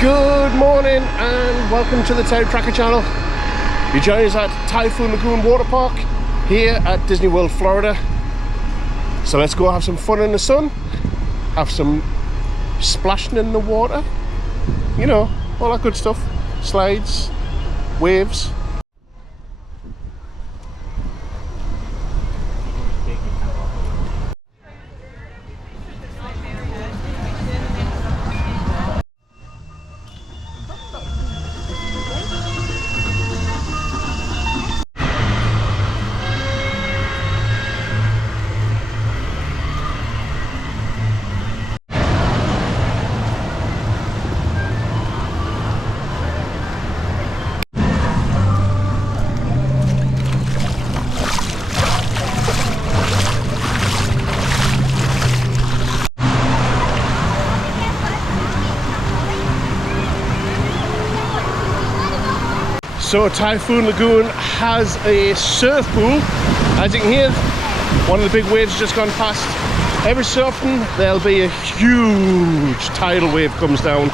Good morning and welcome to the TerryTracker channel. You join us at Typhoon Lagoon Waterpark here at Disney World, Florida. So let's go have some fun in the sun, have some splashing in the water, you know, all that good stuff. Slides, waves. So Typhoon Lagoon has a surf pool. As you can hear, one of the big waves just gone past. Every so often there'll be a huge tidal wave comes down,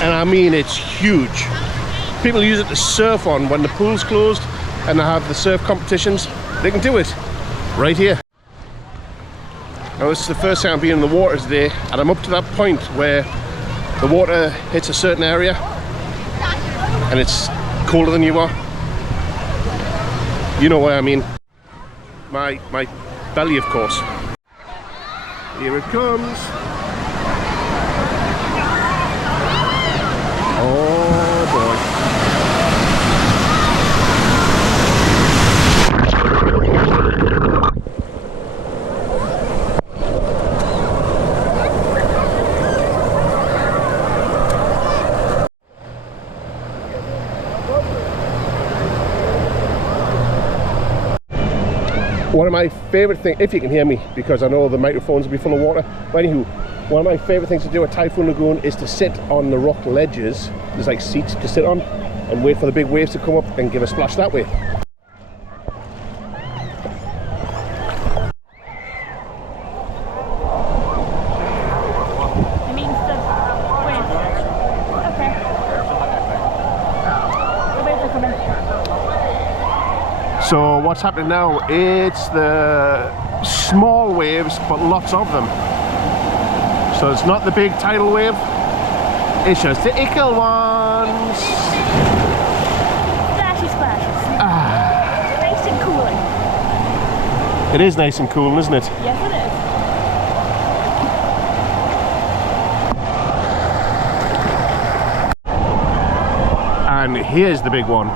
and I mean it's huge. People use it to surf on when the pool's closed and they have the surf competitions. They can do it right here. Now this is the first time I'm being in the water today, and I'm up to that point where the water hits a certain area and it's colder than you are. You know what I mean. My belly, of course. Here it comes. Oh boy. One of my favourite things, if you can hear me, because I know the microphones will be full of water, but anywho, one of my favourite things to do at Typhoon Lagoon is to sit on the rock ledges. There's like seats to sit on and wait for the big waves to come up and give a splash that way. So what's happening now, it's the small waves, but lots of them. So it's not the big tidal wave, it's just the ickle ones. Splashy splashes. Nice and cooling. It is nice and cool, isn't it? Yes, it is. And here's the big one.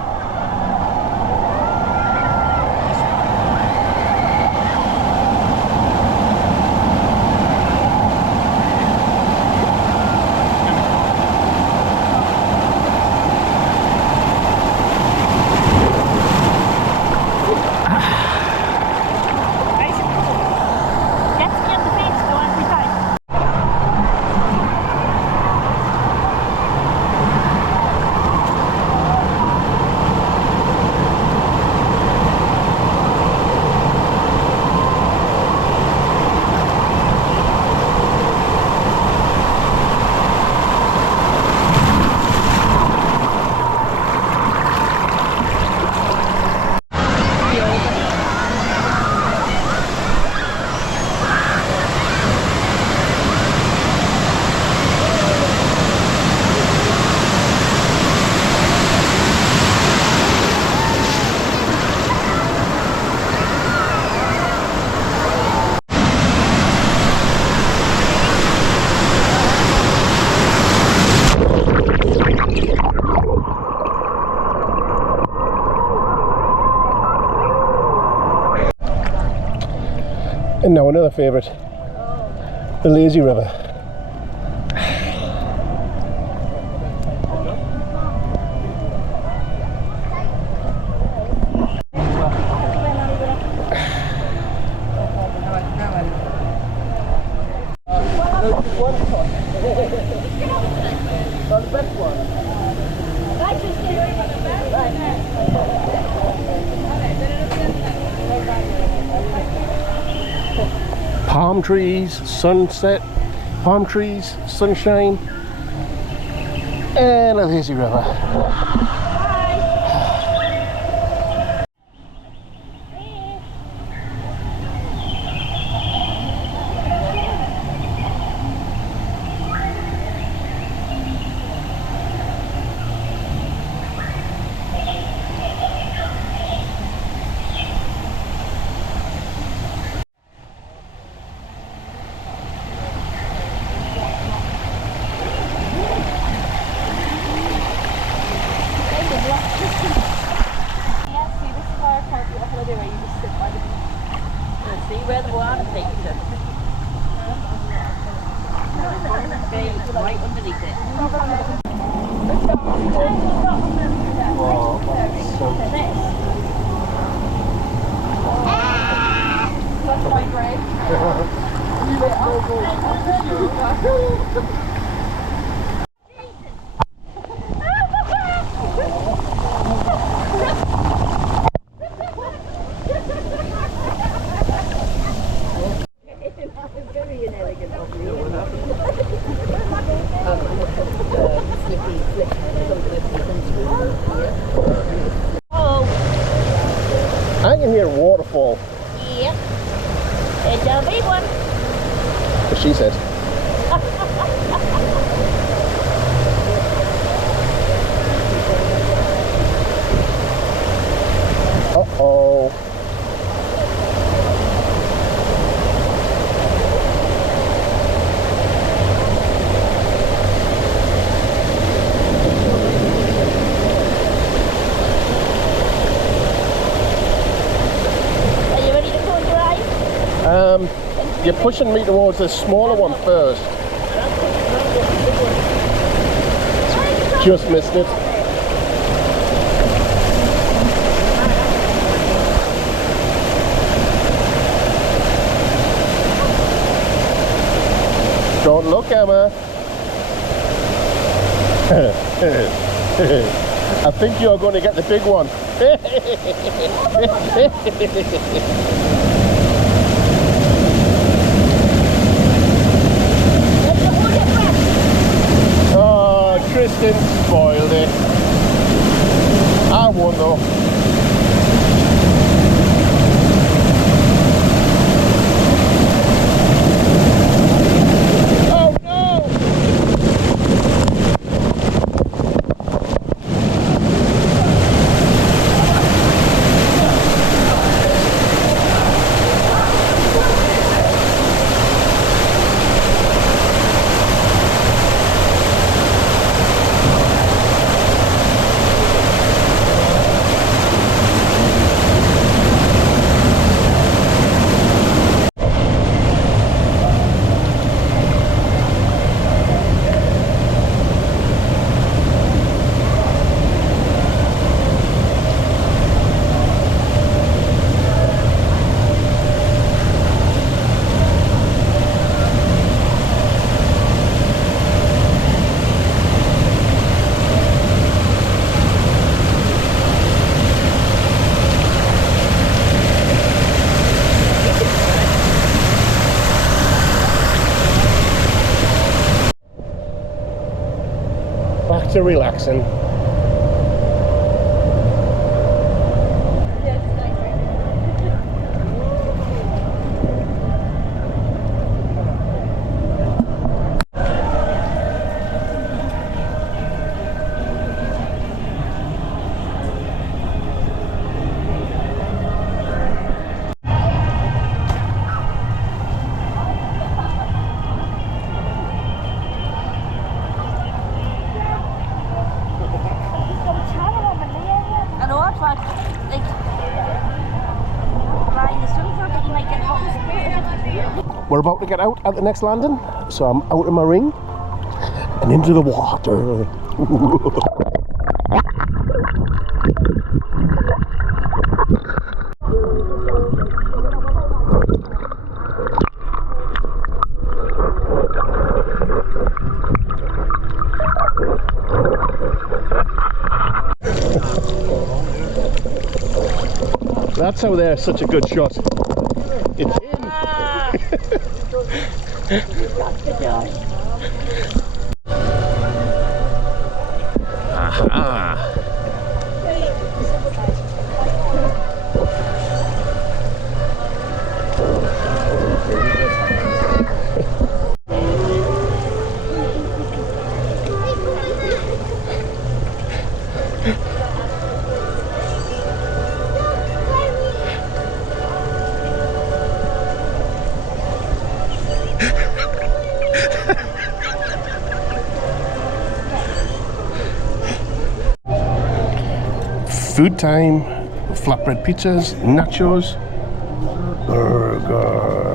And now another favourite, the lazy river. Palm trees, sunset, palm trees, sunshine. And a lazy river. Where the water takes us. Right underneath it. Oh, that's so That's my grave. I can hear a waterfall. Yep. It's a big one. She said. Uh-oh. Are you ready to close your eyes? You're pushing me towards the smaller one first. Just missed it. Don't look, Emma. I think you're going to get the big one. Oh, Tristan spoiled it. I won though. Oh no! Back to relaxing. I know, it's like flying the sunflower, but you might get hot. We're about to get out at the next landing, so I'm out of my ring and into the water. That's how they're such a good shot. It's in. Food time, flatbread pizzas, nachos, burger.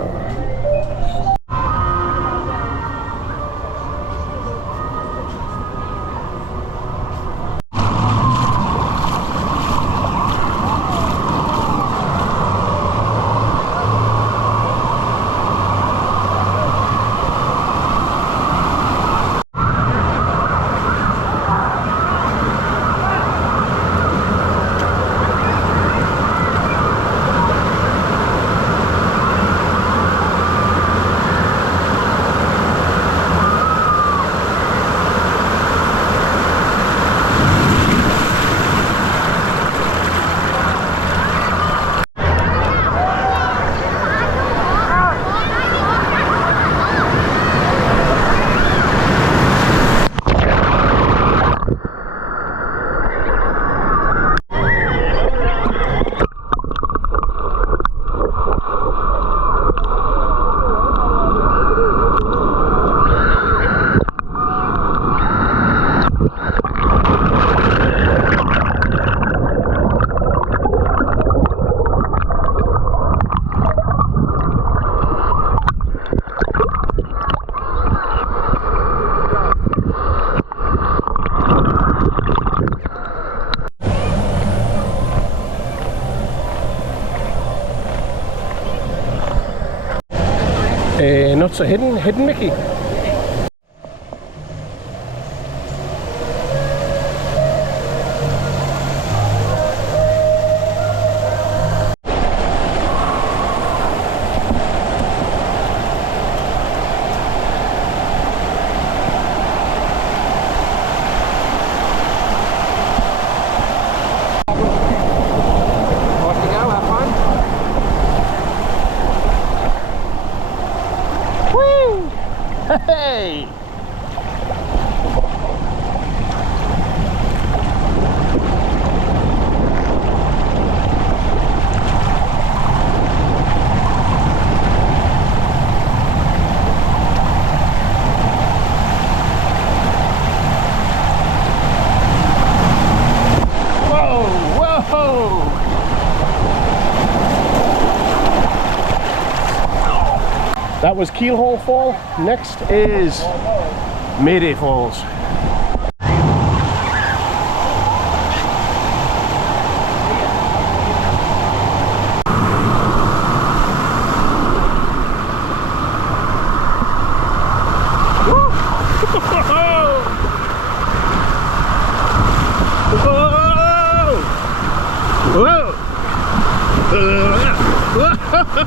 Not so hidden Mickey. Hey! Whoa! Whoa! That was Keelhaul Fall. Next is Mayday Falls.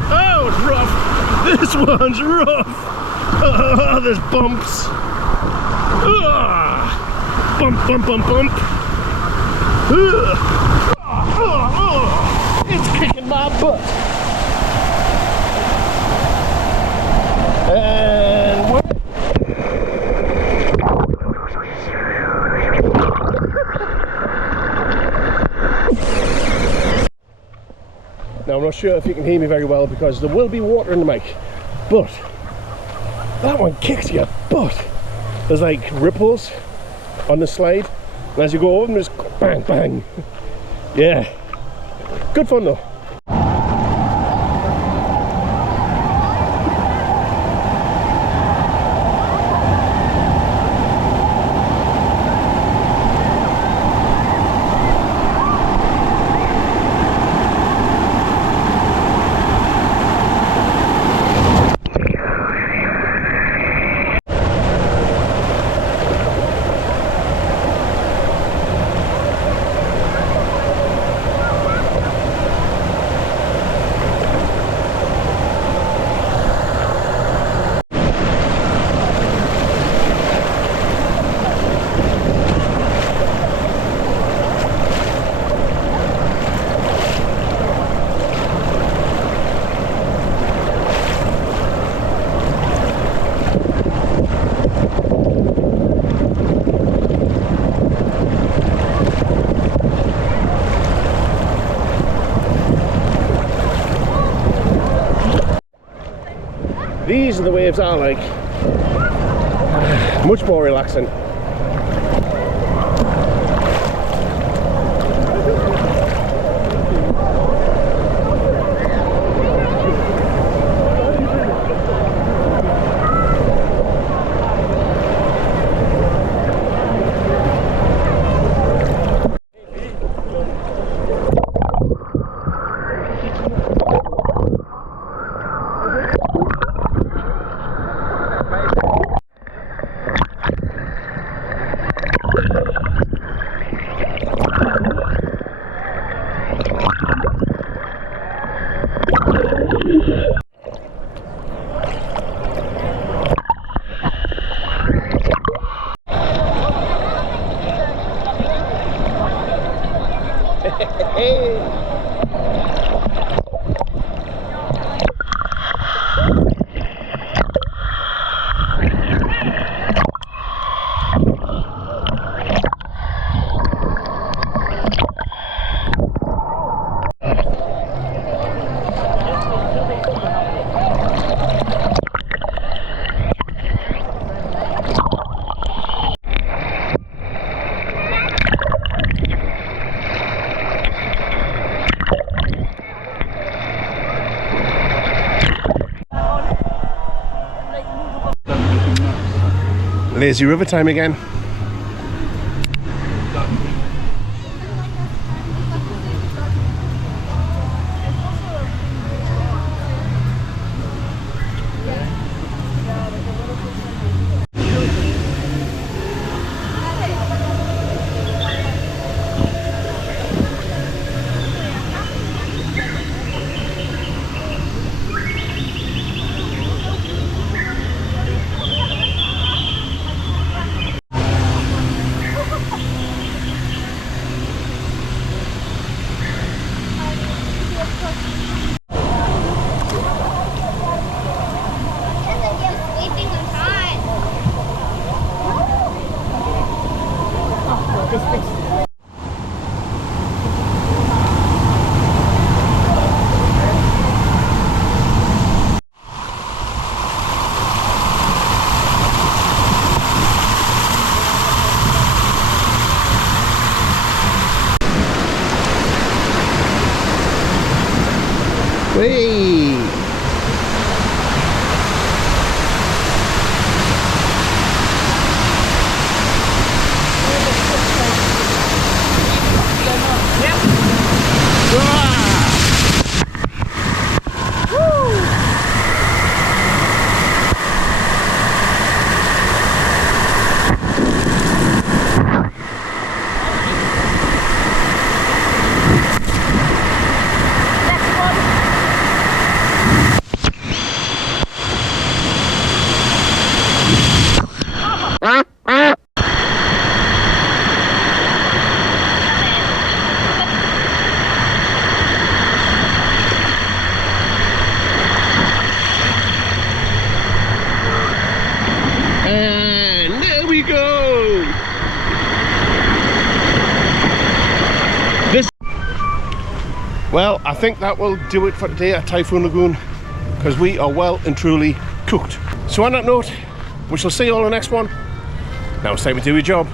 Oh, it's rough. This one's rough. Oh, there's bumps. Bump, bump, bump, bump. It's kicking my butt. And what? Now I'm not sure if you can hear me very well because there will be water in the mic, but that one kicks your butt. There's like ripples on the slide, and as you go over them, just bang, bang. Yeah, good fun though. These are the waves I like. Much more relaxing. Lazy river time again. Hey! And there we go! Well, I think that will do it for today at Typhoon Lagoon, because we are well and truly cooked. So on that note, we shall see you all in the next one. Now it's time to do your job.